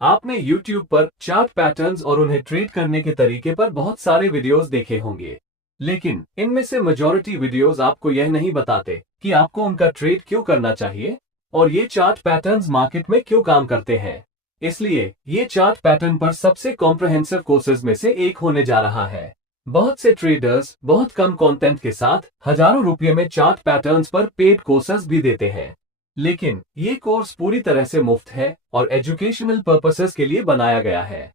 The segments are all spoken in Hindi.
आपने YouTube पर चार्ट पैटर्न्स और उन्हें ट्रेड करने के तरीके पर बहुत सारे वीडियोस देखे होंगे, लेकिन इनमें से मेजॉरिटी वीडियोस आपको यह नहीं बताते कि आपको उनका ट्रेड क्यों करना चाहिए और ये चार्ट पैटर्न्स मार्केट में क्यों काम करते हैं। इसलिए ये चार्ट पैटर्न पर सबसे कॉम्प्रहेंसिव कोर्सेज में से एक होने जा रहा है। बहुत से ट्रेडर्स बहुत कम कंटेंट के साथ हजारों रुपये में चार्ट पैटर्न्स पर पेड कोर्सेज भी देते हैं, लेकिन ये कोर्स पूरी तरह से मुफ्त है और एजुकेशनल पर्पसेस के लिए बनाया गया है।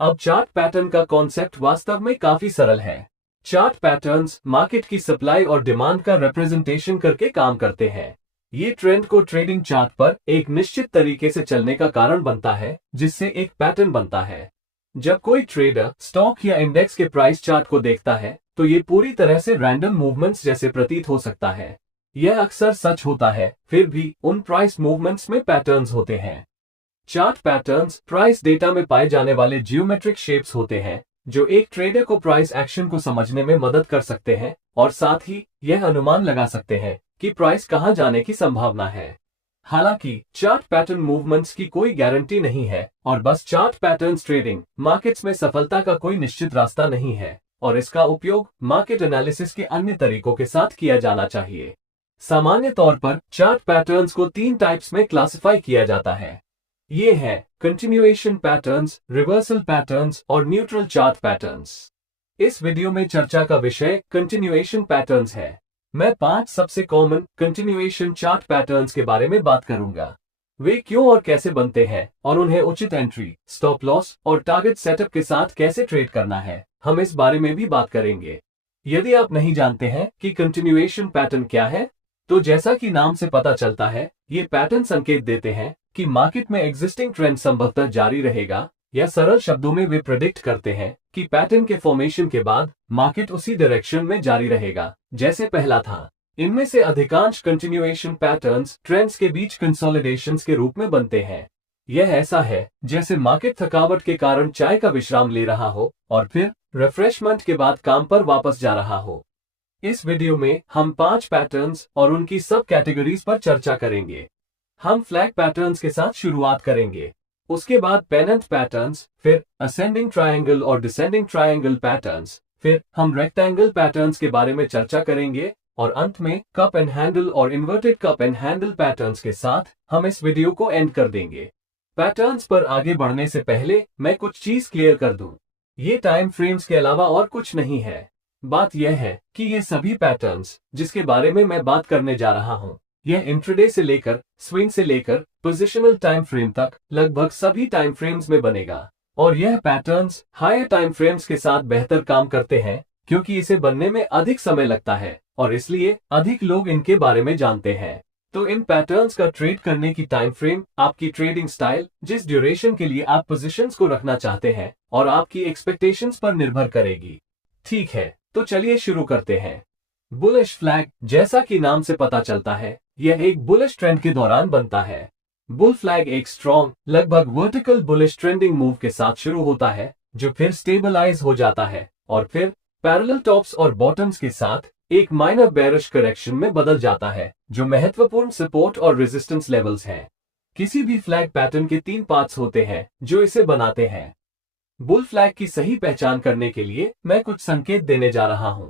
अब चार्ट पैटर्न का कॉन्सेप्ट वास्तव में काफी सरल है। चार्ट पैटर्न्स मार्केट की सप्लाई और डिमांड का रिप्रेजेंटेशन करके काम करते हैं। ये ट्रेंड को ट्रेडिंग चार्ट पर एक निश्चित तरीके से चलने का कारण बनता है, जिससे एक पैटर्न बनता है। जब कोई ट्रेडर स्टॉक या इंडेक्स के प्राइस चार्ट को देखता है तो ये पूरी तरह से रैंडम मूवमेंट्स जैसे प्रतीत हो सकता है। यह अक्सर सच होता है, फिर भी उन प्राइस मूवमेंट्स में पैटर्न्स होते हैं। चार्ट पैटर्न्स प्राइस डेटा में पाए जाने वाले जियोमेट्रिक शेप्स होते हैं, जो एक ट्रेडर को प्राइस एक्शन को समझने में मदद कर सकते हैं और साथ ही यह अनुमान लगा सकते हैं कि प्राइस कहां जाने की संभावना है। हालांकि चार्ट पैटर्न मूवमेंट्स की कोई गारंटी नहीं है और बस चार्ट पैटर्न्स ट्रेडिंग मार्केट्स में सफलता का कोई निश्चित रास्ता नहीं है और इसका उपयोग मार्केट एनालिसिस के अन्य तरीकों के साथ किया जाना चाहिए। सामान्य तौर पर चार्ट पैटर्न्स को 3 टाइप्स में क्लासिफाई किया जाता है। ये हैं कंटिन्यूएशन पैटर्न्स, रिवर्सल पैटर्न्स और न्यूट्रल चार्ट पैटर्न्स। इस वीडियो में चर्चा का विषय कंटिन्यूएशन पैटर्न्स है। मैं 5 सबसे कॉमन कंटिन्यूएशन चार्ट पैटर्न्स के बारे में बात करूंगा। वे क्यों और कैसे बनते हैं और उन्हें उचित एंट्री, स्टॉप लॉस और टारगेट सेटअप के साथ कैसे ट्रेड करना है, हम इस बारे में भी बात करेंगे। यदि आप नहीं जानते हैं कि कंटिन्यूएशन पैटर्न क्या है, तो जैसा कि नाम से पता चलता है, ये पैटर्न संकेत देते हैं कि मार्केट में एग्जिस्टिंग ट्रेंड संभवतः जारी रहेगा, या सरल शब्दों में वे प्रेडिक्ट करते हैं कि पैटर्न के फॉर्मेशन के बाद मार्केट उसी डायरेक्शन में जारी रहेगा जैसे पहला था। इनमें से अधिकांश कंटिन्यूएशन पैटर्न्स ट्रेंड्स के बीच कंसोलिडेशंस के रूप में बनते हैं। यह ऐसा है जैसे मार्केट थकावट के कारण चाय का विश्राम ले रहा हो और फिर रिफ्रेशमेंट के बाद काम पर वापस जा रहा हो। इस वीडियो में हम 5 पैटर्न्स और उनकी सब कैटेगरीज पर चर्चा करेंगे। हम फ्लैग पैटर्न्स के साथ शुरुआत करेंगे, उसके बाद पेनेंट पैटर्न्स, फिर असेंडिंग ट्रायंगल और डिसेंडिंग ट्रायंगल पैटर्न्स, फिर हम रेक्टेंगल पैटर्न्स के बारे में चर्चा करेंगे और अंत में कप एंड हैंडल और inverted cup and handle patterns के साथ हम इस वीडियो को एंड कर देंगे। पैटर्न्स पर आगे बढ़ने से पहले मैं कुछ चीज क्लियर कर दूं। ये टाइम फ्रेम्स के अलावा और कुछ नहीं है। बात यह है कि ये सभी पैटर्न्स जिसके बारे में मैं बात करने जा रहा हूँ, यह इंट्राडे से लेकर स्विंग से लेकर पोजिशनल टाइम फ्रेम तक लगभग सभी टाइम फ्रेम्स में बनेगा और यह पैटर्न्स हायर टाइम फ्रेम्स के साथ बेहतर काम करते हैं क्योंकि इसे बनने में अधिक समय लगता है और इसलिए अधिक लोग इनके बारे में जानते हैं। तो इन पैटर्न्स का ट्रेड करने की टाइम फ्रेम आपकी ट्रेडिंग स्टाइल, जिस ड्यूरेशन के लिए आप पोजीशंस को रखना चाहते हैं और आपकी एक्सपेक्टेशंस पर निर्भर करेगी। ठीक है, तो चलिए शुरू करते हैं। बुलिश फ्लैग, जैसा कि नाम से पता चलता है, यह एक बुलिश ट्रेंड के दौरान बनता है। बुल फ्लैग एक स्ट्रॉन्ग, लगभग वर्टिकल बुलिश ट्रेंडिंग मूव के साथ शुरू होता है, जो फिर स्टेबलाइज हो जाता है और फिर पैरेलल टॉप्स और बॉटम्स के साथ एक माइनर बेरिश करेक्शन में बदल जाता है, जो महत्वपूर्ण सपोर्ट और रेजिस्टेंस लेवल्स हैं। किसी भी फ्लैग पैटर्न के 3 पार्ट्स होते हैं जो इसे बनाते हैं। बुल फ्लैग की सही पहचान करने के लिए मैं कुछ संकेत देने जा रहा हूं।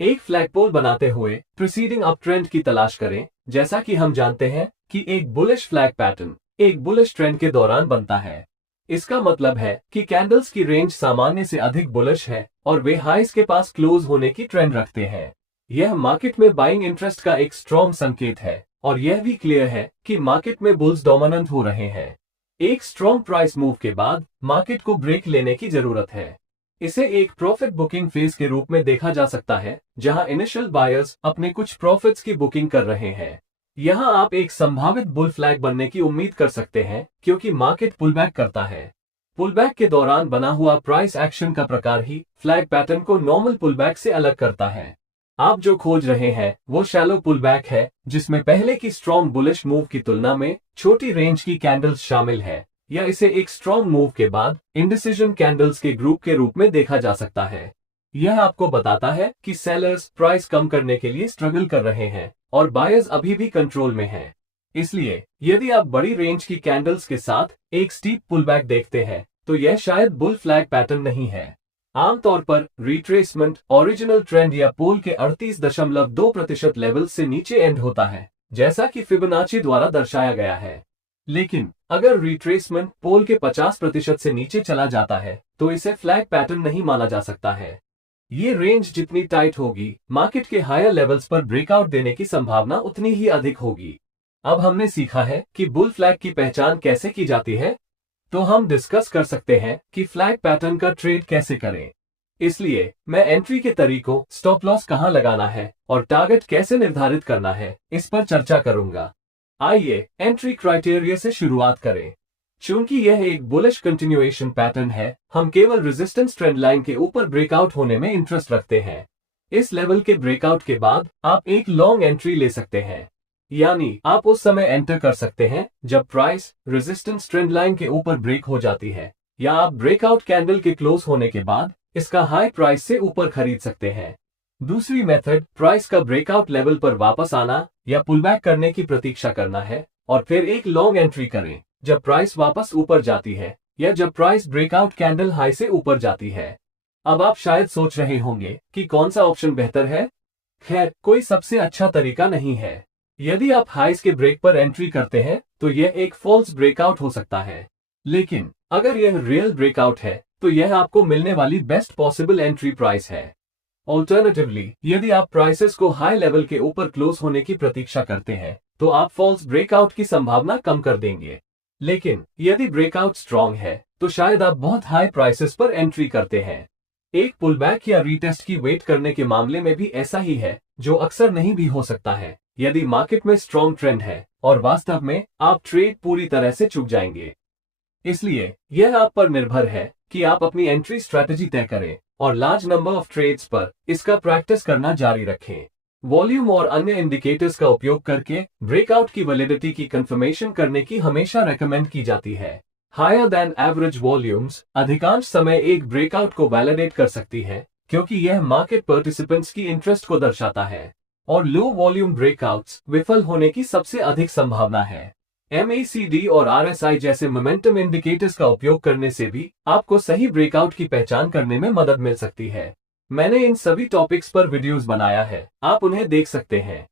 एक फ्लैगपोल बनाते हुए प्रीसीडिंग अप ट्रेंड की तलाश करें। जैसा कि हम जानते हैं कि एक बुलिश फ्लैग पैटर्न एक बुलिश ट्रेंड के दौरान बनता है। इसका मतलब है कि कैंडल्स की रेंज सामान्य से अधिक बुलिश है और वे हाईज के पास क्लोज होने की ट्रेंड रखते हैं। यह मार्केट में बाइंग इंटरेस्ट का एक स्ट्रॉन्ग संकेत है और यह भी क्लियर है कि मार्केट में बुल्स डोमिनेंट हो रहे हैं। एक स्ट्रॉन्ग प्राइस मूव के बाद मार्केट को ब्रेक लेने की जरूरत है। इसे एक प्रॉफिट बुकिंग फेज के रूप में देखा जा सकता है, जहां इनिशियल बायर्स अपने कुछ प्रॉफिट्स की बुकिंग कर रहे हैं। यहां आप एक संभावित बुल फ्लैग बनने की उम्मीद कर सकते हैं क्योंकि मार्केट पुलबैक करता है। पुलबैक के दौरान बना हुआ प्राइस एक्शन का प्रकार ही फ्लैग पैटर्न को नॉर्मल पुलबैक से अलग करता है। आप जो खोज रहे हैं वो शैलो पुलबैक है, जिसमें पहले की स्ट्रॉन्ग बुलिश मूव की तुलना में छोटी रेंज की कैंडल्स शामिल है, या इसे एक स्ट्रॉन्ग मूव के बाद इंडिसीजन कैंडल्स के ग्रुप के रूप में देखा जा सकता है। यह आपको बताता है कि सेलर्स प्राइस कम करने के लिए स्ट्रगल कर रहे हैं और बायर्स अभी भी कंट्रोल में हैं। इसलिए यदि आप बड़ी रेंज की कैंडल्स के साथ एक स्टीप पुलबैक देखते हैं तो यह शायद बुल फ्लैग पैटर्न नहीं है। आमतौर पर रिट्रेसमेंट ओरिजिनल ट्रेंड या पोल के 38.2% लेवल से नीचे एंड होता है, जैसा कि फिबोनाची द्वारा दर्शाया गया है। लेकिन अगर रिट्रेसमेंट पोल के 50% से नीचे चला जाता है तो इसे फ्लैग पैटर्न नहीं माना जा सकता है। ये रेंज जितनी टाइट होगी, मार्केट के हायर लेवल्स पर ब्रेकआउट देने की संभावना उतनी ही अधिक होगी। अब हमने सीखा है कि बुल फ्लैग की पहचान कैसे की जाती है, तो हम डिस्कस कर सकते हैं कि फ्लैग पैटर्न का ट्रेड कैसे करें। इसलिए मैं एंट्री के तरीकों, स्टॉप लॉस कहां लगाना है और टारगेट कैसे निर्धारित करना है, इस पर चर्चा करूंगा। आइए एंट्री क्राइटेरिया से शुरुआत करें। चूंकि यह एक बुलिश कंटिन्यूएशन पैटर्न है, हम केवल रेजिस्टेंस ट्रेंड लाइन के ऊपर ब्रेकआउट होने में इंटरेस्ट रखते हैं। इस लेवल के ब्रेकआउट के बाद आप एक लॉन्ग एंट्री ले सकते हैं, यानी आप उस समय एंटर कर सकते हैं जब प्राइस रेजिस्टेंस ट्रेंड लाइन के ऊपर ब्रेक हो जाती है, या आप ब्रेकआउट कैंडल के क्लोज होने के बाद इसका हाई प्राइस से ऊपर खरीद सकते हैं। दूसरी मेथड प्राइस का ब्रेकआउट लेवल पर वापस आना या पुलबैक करने की प्रतीक्षा करना है और फिर एक लॉन्ग एंट्री करें जब प्राइस वापस ऊपर जाती है या जब प्राइस ब्रेकआउट कैंडल हाई से ऊपर जाती है। अब आप शायद सोच रहे होंगे कि कौन सा ऑप्शन बेहतर है। खैर, कोई सबसे अच्छा तरीका नहीं है। यदि आप हाइस के ब्रेक पर एंट्री करते हैं तो यह एक फॉल्स ब्रेकआउट हो सकता है, लेकिन अगर यह रियल ब्रेकआउट है तो यह आपको मिलने वाली बेस्ट पॉसिबल एंट्री प्राइस है। ऑल्टरनेटिवली, यदि आप प्राइसेस को हाई लेवल के ऊपर क्लोज होने की प्रतीक्षा करते हैं तो आप फॉल्स ब्रेकआउट की संभावना कम कर देंगे। लेकिन यदि ब्रेकआउट स्ट्रांग है तो शायद आप बहुत हाई प्राइसेस पर एंट्री करते हैं। एक पुलबैक या रीटेस्ट की वेट करने के मामले में भी ऐसा ही है, जो अक्सर नहीं भी हो सकता है यदि मार्केट में स्ट्रांग ट्रेंड है और वास्तव में आप ट्रेड पूरी तरह से चूक जाएंगे। इसलिए यह आप पर निर्भर है कि आप अपनी एंट्री स्ट्रेटजी तय करें और लार्ज नंबर ऑफ ट्रेड्स पर इसका प्रैक्टिस करना जारी रखें। वॉल्यूम और अन्य इंडिकेटर्स का उपयोग करके ब्रेकआउट की वैलिडिटी की कंफर्मेशन करने की हमेशा रेकमेंड की जाती है। हायर देन एवरेज वॉल्यूम्स अधिकांश समय एक ब्रेकआउट को वैलिडेट कर सकती है, क्योंकि यह मार्केट पार्टिसिपेंट्स की इंटरेस्ट को दर्शाता है, और लो वॉल्यूम ब्रेकआउट्स विफल होने की सबसे अधिक संभावना है। MACD और RSI जैसे मोमेंटम इंडिकेटर्स का उपयोग करने से भी आपको सही ब्रेकआउट की पहचान करने में मदद मिल सकती है। मैंने इन सभी टॉपिक्स पर वीडियोस बनाया है, आप उन्हें देख सकते हैं।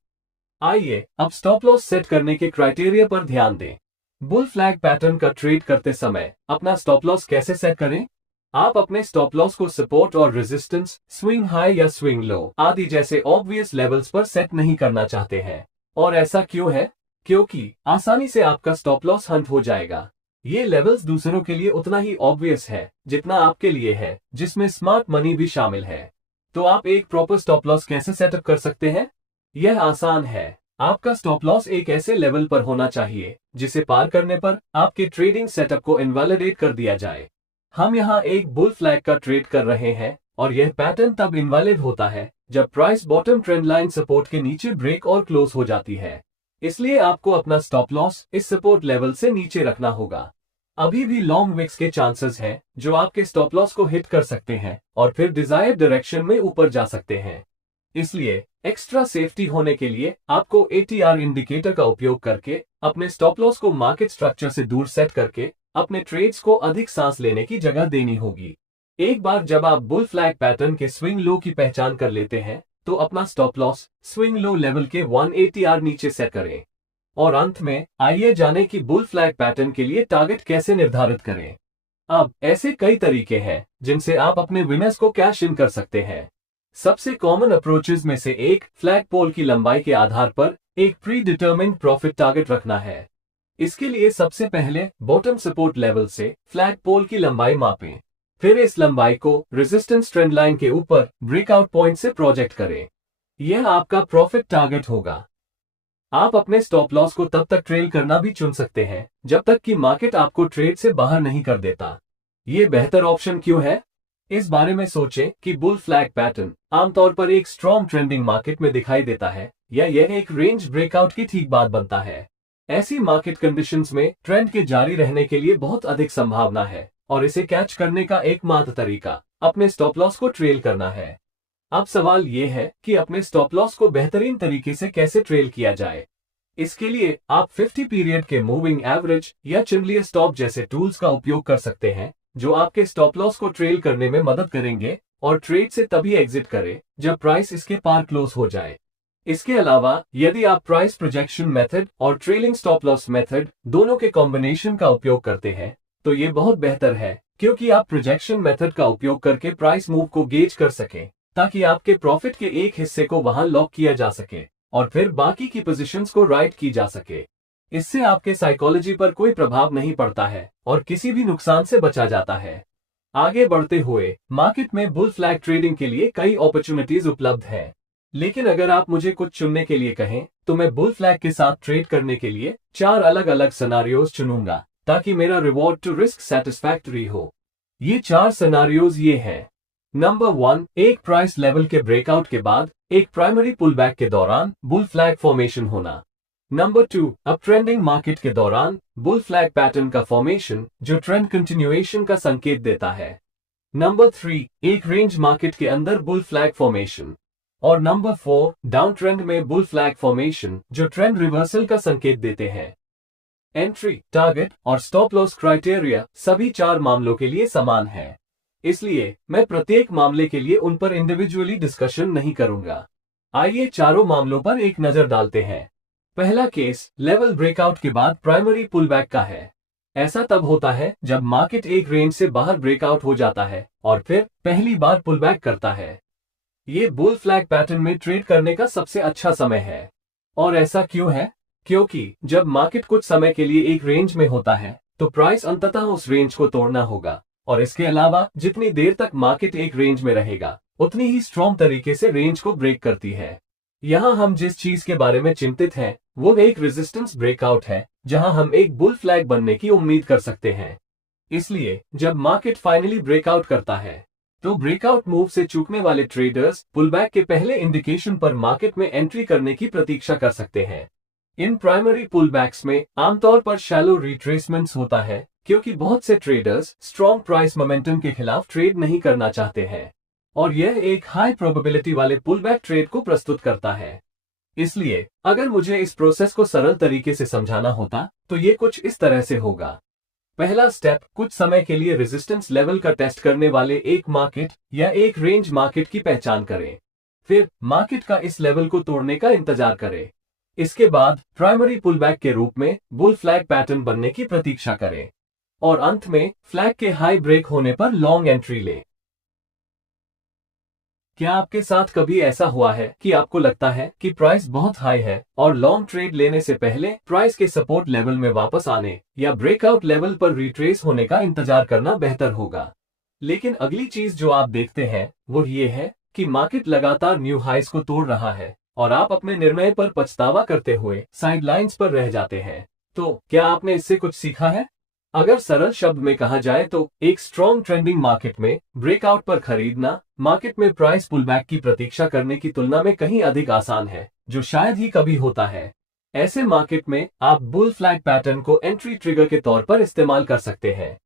आइए अब स्टॉप लॉस सेट करने के क्राइटेरिया पर ध्यान दें। बुल फ्लैग पैटर्न का ट्रेड करते समय अपना स्टॉप लॉस कैसे सेट करें? आप अपने स्टॉप लॉस को सपोर्ट और रेजिस्टेंस, स्विंग हाई या स्विंग लो आदि जैसे ऑब्वियस लेवल्स पर सेट नहीं करना चाहते हैं। और ऐसा क्यों है? क्योंकि आसानी से आपका स्टॉप लॉस हंट हो जाएगा। ये लेवल्स दूसरों के लिए उतना ही ऑब्वियस है जितना आपके लिए है, जिसमें स्मार्ट मनी भी शामिल है। तो आप एक प्रॉपर स्टॉप लॉस कैसे सेटअप कर सकते हैं? यह आसान है। आपका स्टॉप लॉस एक ऐसे लेवल पर होना चाहिए जिसे पार करने पर आपके ट्रेडिंग सेटअप को इनवैलिडेट कर दिया जाए। हम यहाँ एक बुल फ्लैग का ट्रेड कर रहे हैं और यह पैटर्न तब इनवैलिड होता है जब price bottom trend line support के नीचे ब्रेक और क्लोज हो जाती है। इसलिए आपको अपना स्टॉप लॉस इस सपोर्ट लेवल से नीचे रखना होगा। अभी भी लॉन्ग विक्स के चांसेस हैं जो आपके स्टॉप लॉस को हिट कर सकते हैं और फिर डिजायर्ड डायरेक्शन में ऊपर जा सकते हैं। इसलिए एक्स्ट्रा सेफ्टी होने के लिए आपको ATR इंडिकेटर का उपयोग करके अपने स्टॉप लॉस को मार्केट स्ट्रक्चर से दूर सेट करके अपने ट्रेड्स को अधिक सांस लेने की जगह देनी होगी। एक बार जब आप बुल फ्लैग पैटर्न के स्विंग लो की पहचान कर लेते हैं तो अपना stop loss swing low level के 1 ATR नीचे सेट करें। और अंत में आइए जाने कि बुल फ्लैग पैटर्न के लिए टारगेट कैसे निर्धारित करें। अब ऐसे कई तरीके हैं जिनसे आप अपने विनर्स को कैश इन कर सकते हैं। सबसे कॉमन अप्रोचेस में से एक फ्लैग पोल की लंबाई के आधार पर एक प्री डिटर्मिन्ड प्रॉफिट टारगेट रखना है। इसके लिए सबसे पहले बॉटम सपोर्ट लेवल से फ्लैग पोल की लंबाई मापें, फिर इस लंबाई को रेजिस्टेंस ट्रेंड लाइन के ऊपर ब्रेकआउट पॉइंट से प्रोजेक्ट करें। यह आपका प्रॉफिट टारगेट होगा। आप अपने स्टॉप लॉस को तब तक ट्रेल करना भी चुन सकते हैं जब तक कि मार्केट आपको ट्रेड से बाहर नहीं कर देता। ये बेहतर ऑप्शन क्यों है? इस बारे में सोचें कि बुल फ्लैग पैटर्न आमतौर पर एक स्ट्रॉन्ग ट्रेंडिंग मार्केट में दिखाई देता है या यह एक रेंज ब्रेकआउट की ठीक बात बनता है। ऐसी मार्केट कंडीशंस में ट्रेंड के जारी रहने के लिए बहुत अधिक संभावना है और इसे कैच करने का एकमात्र तरीका अपने स्टॉप लॉस को ट्रेल करना है। अब सवाल ये है कि अपने स्टॉप लॉस को बेहतरीन तरीके से कैसे ट्रेल किया जाए। इसके लिए आप 50 पीरियड के मूविंग एवरेज या चिमलियर स्टॉप जैसे टूल्स का उपयोग कर सकते हैं, जो आपके स्टॉप लॉस को ट्रेल करने में मदद करेंगे और ट्रेड से तभी एग्जिट करें जब प्राइस इसके पार क्लोज हो जाए। इसके अलावा यदि आप प्राइस प्रोजेक्शन मेथड और ट्रेलिंग स्टॉप लॉस मेथड दोनों के कॉम्बिनेशन का उपयोग करते हैं तो ये बहुत बेहतर है, क्योंकि आप प्रोजेक्शन मेथड का उपयोग करके प्राइस मूव को गेज कर सकें ताकि आपके प्रॉफिट के एक हिस्से को वहां लॉक किया जा सके और फिर बाकी की पोजीशंस को राइट की जा सके। इससे आपके साइकोलॉजी पर कोई प्रभाव नहीं पड़ता है और किसी भी नुकसान से बचा जाता है। आगे बढ़ते हुए मार्केट में बुल फ्लैग ट्रेडिंग के लिए कई अपॉर्चुनिटीज उपलब्ध हैं, लेकिन अगर आप मुझे कुछ चुनने के लिए कहें तो मैं बुल फ्लैग के साथ ट्रेड करने के लिए 4 अलग अलग सिनेरियोज चुनूंगा ताकि मेरा रिवॉर्ड टू रिस्क सेटिस्फैक्टरी हो। ये 4 सिनेरियोज ये हैं। नंबर 1, एक प्राइस लेवल के ब्रेकआउट के बाद एक प्राइमरी पुलबैक के दौरान बुल फ्लैग फॉर्मेशन होना। नंबर 2, अब ट्रेंडिंग मार्केट के दौरान बुल फ्लैग पैटर्न का फॉर्मेशन जो ट्रेंड कंटिन्यूएशन का संकेत देता है। नंबर 3, एक रेंज मार्केट के अंदर बुल फ्लैग फॉर्मेशन। और नंबर 4, डाउन ट्रेंड में बुल फ्लैग फॉर्मेशन जो ट्रेंड रिवर्सल का संकेत देते हैं। एंट्री, टारगेट और स्टॉप लॉस क्राइटेरिया सभी 4 मामलों के लिए समान है, इसलिए मैं प्रत्येक मामले के लिए उन पर इंडिविजुअली डिस्कशन नहीं करूंगा। आइए चारों मामलों पर एक नजर डालते हैं। पहला केस लेवल ब्रेकआउट के बाद प्राइमरी पुलबैक का है। ऐसा तब होता है जब मार्केट एक रेंज से बाहर ब्रेकआउट हो जाता है और फिर पहली बार पुलबैक करता है। ये बुल फ्लैग पैटर्न में ट्रेड करने का सबसे अच्छा समय है। और ऐसा क्यों है? क्योंकि जब मार्केट कुछ समय के लिए एक रेंज में होता है तो प्राइस अंततः उस रेंज को तोड़ना होगा, और इसके अलावा जितनी देर तक मार्केट एक रेंज में रहेगा उतनी ही स्ट्रॉन्ग तरीके से रेंज को ब्रेक करती है। यहाँ हम जिस चीज के बारे में चिंतित हैं वो एक रेजिस्टेंस ब्रेकआउट है, जहां हम एक बुल फ्लैग बनने की उम्मीद कर सकते हैं। इसलिए जब मार्केट फाइनली ब्रेकआउट करता है तो ब्रेकआउट मूव से चूकने वाले ट्रेडर्स पुलबैक के पहले इंडिकेशन पर मार्केट में एंट्री करने की प्रतीक्षा कर सकते हैं। इन प्राइमरी पुलबैक्स में आमतौर पर शैलो रिट्रेसमेंट्स होता है, क्योंकि बहुत से ट्रेडर्स स्ट्रॉन्ग प्राइस मोमेंटम के खिलाफ ट्रेड नहीं करना चाहते हैं और यह एक हाई प्रोबेबिलिटी वाले पुलबैक ट्रेड को प्रस्तुत करता है। इसलिए अगर मुझे इस प्रोसेस को सरल तरीके से समझाना होता तो ये कुछ इस तरह से होगा। पहला स्टेप, कुछ समय के लिए रेजिस्टेंस लेवल का टेस्ट करने वाले एक मार्केट या एक रेंज मार्केट की पहचान करें। फिर मार्केट का इस लेवल को तोड़ने का इंतजार करें। इसके बाद प्राइमरी पुलबैक के रूप में बुल फ्लैग पैटर्न बनने की प्रतीक्षा करें और अंत में फ्लैग के हाई ब्रेक होने पर लॉन्ग एंट्री लें। क्या आपके साथ कभी ऐसा हुआ है कि आपको लगता है कि प्राइस बहुत हाई है और लॉन्ग ट्रेड लेने से पहले प्राइस के सपोर्ट लेवल में वापस आने या ब्रेकआउट लेवल पर रिट्रेस होने का इंतजार करना बेहतर होगा? लेकिन अगली चीज जो आप देखते हैं वो ये है कि मार्केट लगातार न्यू हाइस को तोड़ रहा है और आप अपने निर्णय पर पछतावा करते हुए साइडलाइंस पर रह जाते हैं। तो क्या आपने इससे कुछ सीखा है? अगर सरल शब्द में कहा जाए तो एक स्ट्रॉन्ग ट्रेंडिंग मार्केट में ब्रेकआउट पर खरीदना मार्केट में प्राइस पुलबैक की प्रतीक्षा करने की तुलना में कहीं अधिक आसान है, जो शायद ही कभी होता है। ऐसे मार्केट में आप बुल फ्लैग पैटर्न को एंट्री ट्रिगर के तौर पर इस्तेमाल कर सकते हैं।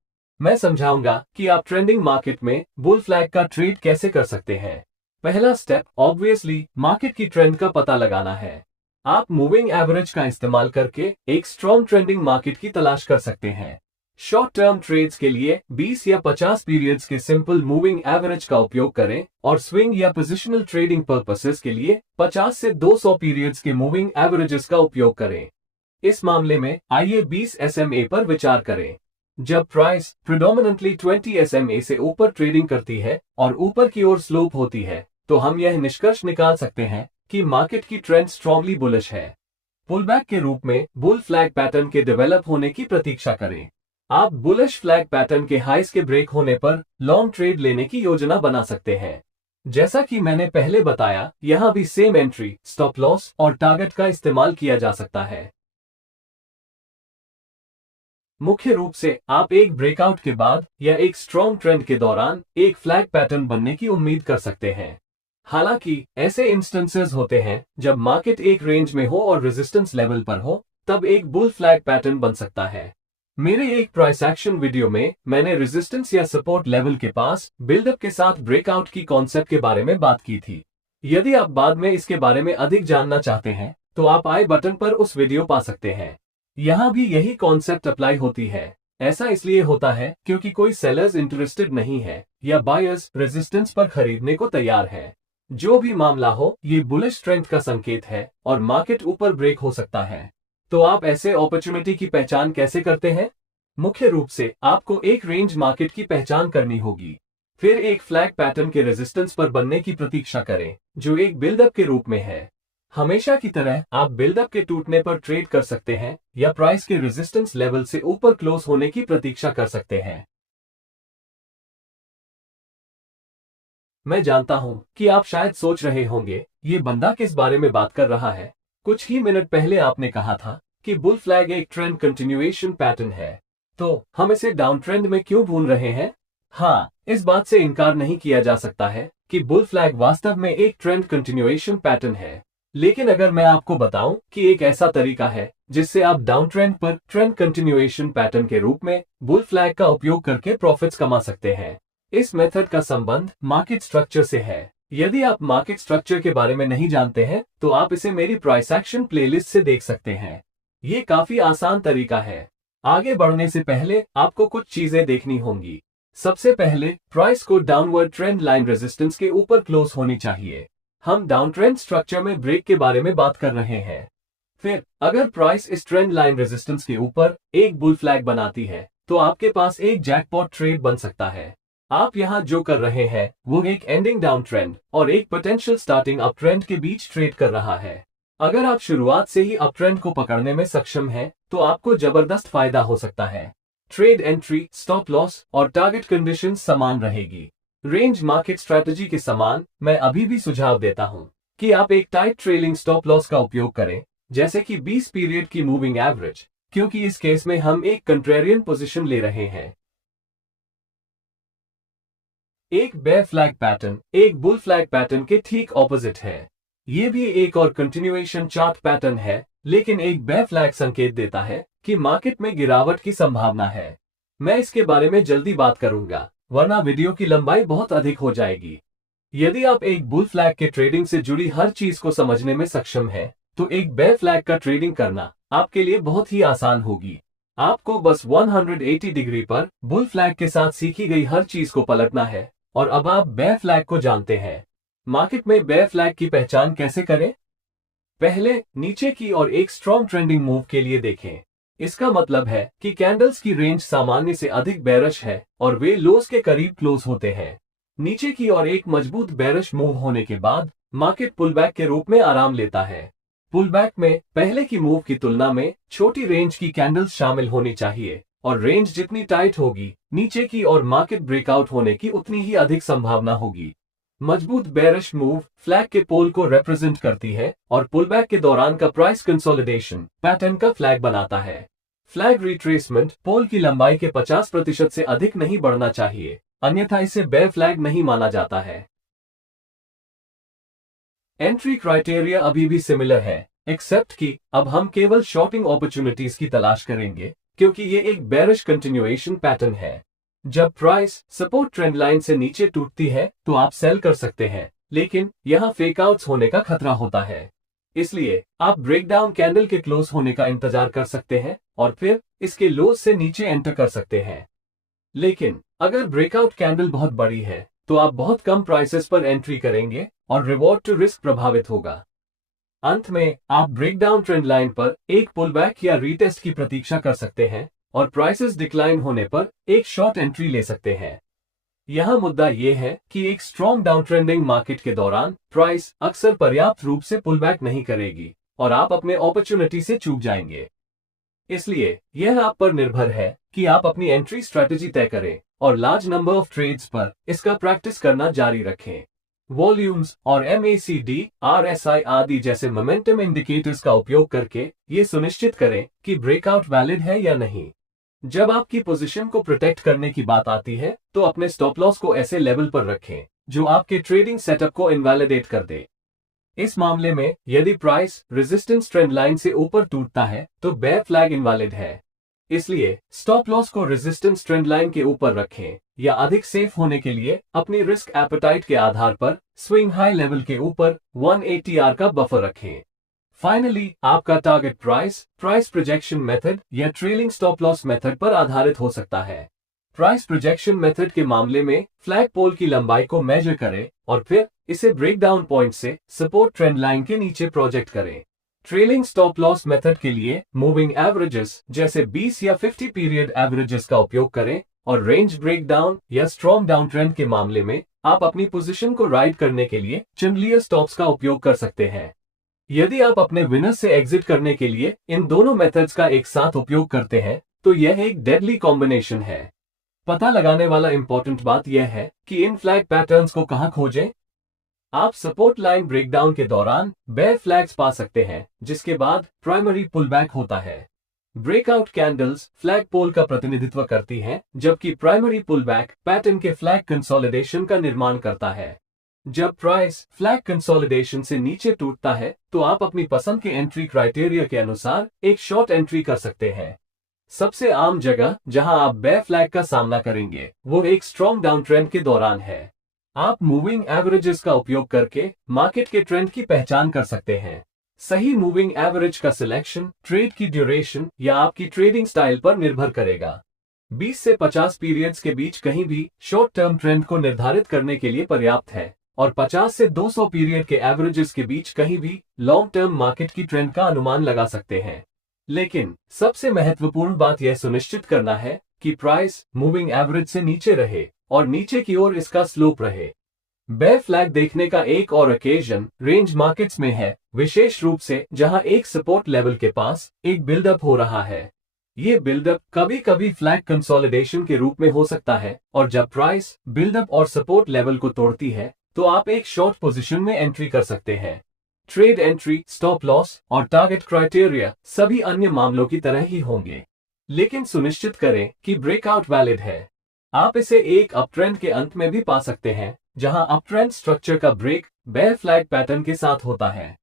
मैं समझाऊंगा कि आप ट्रेंडिंग मार्केट में बुल फ्लैग का ट्रेड कैसे कर सकते हैं। पहला स्टेप ऑब्वियसली मार्केट की ट्रेंड का पता लगाना है। आप मूविंग एवरेज का इस्तेमाल करके एक स्ट्रॉन्ग ट्रेंडिंग मार्केट की तलाश कर सकते हैं। शॉर्ट टर्म ट्रेड्स के लिए 20 या 50 पीरियड्स के सिंपल मूविंग एवरेज का उपयोग करें और स्विंग या पोजिशनल ट्रेडिंग पर्पसेस के लिए 50 से 200 पीरियड्स के मूविंग एवरेजेस का उपयोग करें। इस मामले में आइए 20 SMA पर विचार करें। जब प्राइस प्रिडोमिनेंटली 20 SMA से ऊपर ट्रेडिंग करती है और ऊपर की ओर स्लोप होती है तो हम यह निष्कर्ष निकाल सकते हैं कि मार्केट की ट्रेंड स्ट्रांगली बुलिश है। पुलबैक के रूप में बुल फ्लैग पैटर्न के डेवलप होने की प्रतीक्षा करें। आप बुलिश फ्लैग पैटर्न के हाइस के ब्रेक होने पर लॉन्ग ट्रेड लेने की योजना बना सकते हैं। जैसा कि मैंने पहले बताया, यहां भी सेम एंट्री, स्टॉप लॉस और टारगेट का इस्तेमाल किया जा सकता है। मुख्य रूप से आप एक ब्रेकआउट के बाद या एक स्ट्रॉन्ग ट्रेंड के दौरान एक फ्लैग पैटर्न बनने की उम्मीद कर सकते हैं। हालांकि ऐसे इंस्टेंसेस होते हैं जब मार्केट एक रेंज में हो और रेजिस्टेंस लेवल पर हो, तब एक बुल फ्लैग पैटर्न बन सकता है। मेरे एक प्राइस एक्शन वीडियो में मैंने रेजिस्टेंस या सपोर्ट लेवल के पास बिल्डअप के साथ ब्रेकआउट की कॉन्सेप्ट के बारे में बात की थी। यदि आप बाद में इसके बारे में अधिक जानना चाहते हैं तो आप आई बटन पर उस वीडियो पा सकते हैं। यहाँ भी यही कॉन्सेप्ट अप्लाई होती है। ऐसा इसलिए होता है क्योंकि कोई सेलर्स इंटरेस्टेड नहीं है या बायर्स रेजिस्टेंस पर खरीदने को तैयार है। जो भी मामला हो, ये बुलिश ट्रेंड का संकेत है और मार्केट ऊपर ब्रेक हो सकता है। तो आप ऐसे अपॉर्चुनिटी की पहचान कैसे करते हैं? मुख्य रूप से आपको एक रेंज मार्केट की पहचान करनी होगी। फिर एक फ्लैग पैटर्न के रेजिस्टेंस पर बनने की प्रतीक्षा करें, जो एक बिल्डअप के रूप में है। हमेशा की तरह आप बिल्डअप के टूटने पर ट्रेड कर सकते हैं या प्राइस के रेजिस्टेंस लेवल से ऊपर क्लोज होने की प्रतीक्षा कर सकते हैं। मैं जानता हूं कि आप शायद सोच रहे होंगे, ये बंदा किस बारे में बात कर रहा है। कुछ ही मिनट पहले आपने कहा था कि बुल फ्लैग एक ट्रेंड कंटिन्यूएशन पैटर्न है, तो हम इसे डाउन ट्रेंड में क्यों भूल रहे हैं? हाँ, इस बात से इनकार नहीं किया जा सकता है कि बुल फ्लैग वास्तव में एक ट्रेंड कंटिन्यूएशन पैटर्न है। लेकिन अगर मैं आपको बताऊं कि एक ऐसा तरीका है जिससे आप डाउन ट्रेंड पर ट्रेंड कंटिन्यूएशन पैटर्न के रूप में बुल फ्लैग का उपयोग करके प्रॉफिट्स कमा सकते हैं। इस मेथड का संबंध मार्केट स्ट्रक्चर से है। यदि आप मार्केट स्ट्रक्चर के बारे में नहीं जानते हैं, तो आप इसे मेरी प्राइस एक्शन प्लेलिस्ट से देख सकते हैं। ये काफी आसान तरीका है। आगे बढ़ने से पहले आपको कुछ चीजें देखनी होंगी। सबसे पहले, प्राइस को डाउनवर्ड ट्रेंड लाइन रेजिस्टेंस के ऊपर क्लोज होनी चाहिए। हम डाउन ट्रेंड स्ट्रक्चर में ब्रेक के बारे में बात कर रहे हैं। फिर अगर प्राइस इस ट्रेंड लाइन रेजिस्टेंस के ऊपर एक बुल फ्लैग बनाती है, तो आपके पास एक जैकपॉट ट्रेड बन सकता है। आप यहाँ जो कर रहे हैं वो एक एंडिंग डाउन ट्रेंड और एक पोटेंशियल स्टार्टिंग अप ट्रेंड के बीच ट्रेड कर रहा है। अगर आप शुरुआत से ही अप ट्रेंड को पकड़ने में सक्षम हैं, तो आपको जबरदस्त फायदा हो सकता है। ट्रेड एंट्री, स्टॉप लॉस और टारगेट कंडीशंस समान रहेगी। रेंज मार्केट स्ट्रैटेजी के समान मैं अभी भी सुझाव देता हूं कि आप एक टाइट ट्रेलिंग स्टॉप लॉस का उपयोग करें, जैसे कि 20 पीरियड की मूविंग एवरेज, क्योंकि इस केस में हम एक कंट्रेरियन पोजीशन ले रहे हैं। एक बेयर फ्लैग पैटर्न एक बुल फ्लैग पैटर्न के ठीक ऑपोजिट है। ये भी एक और कंटिन्यूएशन चार्ट पैटर्न है, लेकिन एक बेयर फ्लैग संकेत देता है कि मार्केट में गिरावट की संभावना है। मैं इसके बारे में जल्दी बात करूंगा, वरना वीडियो की लंबाई बहुत अधिक हो जाएगी। यदि आप एक बुल फ्लैग के ट्रेडिंग से जुड़ी हर चीज को समझने में सक्षम हैं, तो एक बेयर फ्लैग का ट्रेडिंग करना आपके लिए बहुत ही आसान होगी। आपको बस 180 डिग्री पर बुल फ्लैग के साथ सीखी गई हर चीज को पलटना है और अब आप बेयर फ्लैग को जानते हैं। मार्केट में बेयर फ्लैग की पहचान कैसे करें? पहले, नीचे की ओर एक स्ट्रॉन्ग ट्रेंडिंग मूव के लिए देखें। इसका मतलब है कि कैंडल्स की रेंज सामान्य से अधिक बेयरिश है और वे लोज के करीब क्लोज होते हैं। नीचे की ओर एक मजबूत बेयरिश मूव होने के बाद मार्केट पुलबैक के रूप में आराम लेता है। पुलबैक में पहले की मूव की तुलना में छोटी रेंज की कैंडल्स शामिल होनी चाहिए और रेंज जितनी टाइट होगी, नीचे की ओर मार्केट ब्रेकआउट होने की उतनी ही अधिक संभावना होगी। मजबूत बेयरिश मूव फ्लैग के पोल को रिप्रेजेंट करती है और पुलबैक के दौरान का प्राइस कंसोलिडेशन पैटर्न का फ्लैग बनाता है। फ्लैग रिट्रेसमेंट पोल की लंबाई के 50% से अधिक नहीं बढ़ना चाहिए, अन्यथा इसे बेयर फ्लैग नहीं माना जाता है। एंट्री क्राइटेरिया अभी भी सिमिलर है, एक्सेप्ट कि अब हम केवल शॉर्टिंग अपॉर्चुनिटीज की तलाश करेंगे, क्योंकि ये एक बेयरिश कंटिन्यूएशन पैटर्न है। जब प्राइस सपोर्ट ट्रेंड लाइन से नीचे टूटती है, तो आप सेल कर सकते हैं, लेकिन यहाँ फेकआउट्स होने का खतरा होता है। इसलिए आप ब्रेकडाउन कैंडल के क्लोज होने का इंतजार कर सकते हैं और फिर इसके लोज से नीचे एंटर कर सकते हैं। लेकिन अगर ब्रेकआउट कैंडल बहुत बड़ी है, तो आप बहुत कम प्राइसेस पर एंट्री करेंगे और रिवॉर्ड टू रिस्क प्रभावित होगा। अंत में आप ब्रेकडाउन ट्रेंड लाइन पर एक पुलबैक या रीटेस्ट की प्रतीक्षा कर सकते हैं और प्राइसेस डिक्लाइन होने पर एक शॉर्ट एंट्री ले सकते हैं। यहाँ मुद्दा यह है कि एक स्ट्रॉन्ग डाउन ट्रेंडिंग मार्केट के दौरान प्राइस अक्सर पर्याप्त रूप से पुलबैक नहीं करेगी और आप अपने अपॉर्चुनिटी से चूक जाएंगे। इसलिए यह आप पर निर्भर है कि आप अपनी एंट्री स्ट्रैटेजी तय करें और लार्ज नंबर ऑफ ट्रेड्स पर इसका प्रैक्टिस करना जारी रखें। वॉल्यूम्स और MACD, RSI आदि जैसे मोमेंटम इंडिकेटर्स का उपयोग करके ये सुनिश्चित करें कि ब्रेकआउट वैलिड है या नहीं। जब आपकी पोजीशन को प्रोटेक्ट करने की बात आती है, तो अपने स्टॉप लॉस को ऐसे लेवल पर रखें जो आपके ट्रेडिंग सेटअप को इनवैलिडेट कर दे। इस मामले में यदि प्राइस रेजिस्टेंस ट्रेंड लाइन से ऊपर टूटता है, तो बेयर फ्लैग इनवैलिड है। इसलिए स्टॉप लॉस को रेजिस्टेंस ट्रेंड लाइन के ऊपर रखें या अधिक सेफ होने के लिए अपनी रिस्क एपेटाइट के आधार पर स्विंग हाई लेवल के ऊपर 180R का बफर रखें। फाइनली आपका टारगेट प्राइस प्रोजेक्शन मेथड या ट्रेलिंग स्टॉप लॉस मेथड पर आधारित हो सकता है। प्राइस प्रोजेक्शन मेथड के मामले में फ्लैग पोल की लंबाई को मेजर करें और फिर इसे ब्रेकडाउन पॉइंट से सपोर्ट ट्रेंड लाइन के नीचे प्रोजेक्ट करें। ट्रेलिंग स्टॉप लॉस मेथड के लिए मूविंग एवरेजेस जैसे 20 या 50 पीरियड एवरेजेस का उपयोग करें और रेंज ब्रेकडाउन या स्ट्रॉन्ग डाउन ट्रेंड के मामले में आप अपनी पोजीशन को राइड करने के लिए चिमलियर स्टॉप्स का उपयोग कर सकते हैं। यदि आप अपने विनर से एग्जिट करने के लिए इन दोनों मेथड्स का एक साथ उपयोग करते हैं तो यह एक डेडली कॉम्बिनेशन है। पता लगाने वाला इंपॉर्टेंट बात यह है कि इन फ्लैग पैटर्न्स को कहां खोजें। आप सपोर्ट लाइन ब्रेकडाउन के दौरान बेयर फ्लैग्स पा सकते हैं, जिसके बाद प्राइमरी पुलबैक होता है। ब्रेकआउट कैंडल्स फ्लैग पोल का प्रतिनिधित्व करती हैं, जबकि प्राइमरी पुलबैक पैटर्न के फ्लैग कंसोलिडेशन का निर्माण करता है। जब प्राइस फ्लैग कंसोलिडेशन से नीचे टूटता है तो आप अपनी पसंद के एंट्री क्राइटेरिया के अनुसार एक शॉर्ट एंट्री कर सकते हैं। सबसे आम जगह जहां आप बेयर फ्लैग का सामना करेंगे वो एक स्ट्रॉन्ग डाउन ट्रेंड के दौरान है। आप मूविंग एवरेजेस का उपयोग करके मार्केट के ट्रेंड की पहचान कर सकते हैं। सही मूविंग एवरेज का सिलेक्शन ट्रेड की ड्यूरेशन या आपकी ट्रेडिंग स्टाइल पर निर्भर करेगा। 20 से 50 पीरियड्स के बीच कहीं भी शॉर्ट टर्म ट्रेंड को निर्धारित करने के लिए पर्याप्त है और 50 से 200 पीरियड के एवरेजेस के बीच कहीं भी लॉन्ग टर्म मार्केट की ट्रेंड का अनुमान लगा सकते हैं। लेकिन सबसे महत्वपूर्ण बात यह सुनिश्चित करना है कि प्राइस मूविंग एवरेज से नीचे रहे और नीचे की ओर इसका स्लोप रहे। बेयर फ्लैग देखने का एक और ओकेजन रेंज मार्केट्स में है, विशेष रूप से जहां एक सपोर्ट लेवल के पास एक बिल्डअप हो रहा है। ये बिल्डअप कभी कभी फ्लैग कंसोलिडेशन के रूप में हो सकता है और जब प्राइस बिल्डअप और सपोर्ट लेवल को तोड़ती है तो आप एक शॉर्ट पोजीशन में एंट्री कर सकते हैं। ट्रेड एंट्री, स्टॉप लॉस और टारगेट क्राइटेरिया सभी अन्य मामलों की तरह ही होंगे, लेकिन सुनिश्चित करें कि ब्रेकआउट वैलिड है। आप इसे एक अप ट्रेंड के अंत में भी पा सकते हैं, जहां अप ट्रेंड स्ट्रक्चर का ब्रेक बेयर फ्लैग पैटर्न के साथ होता है।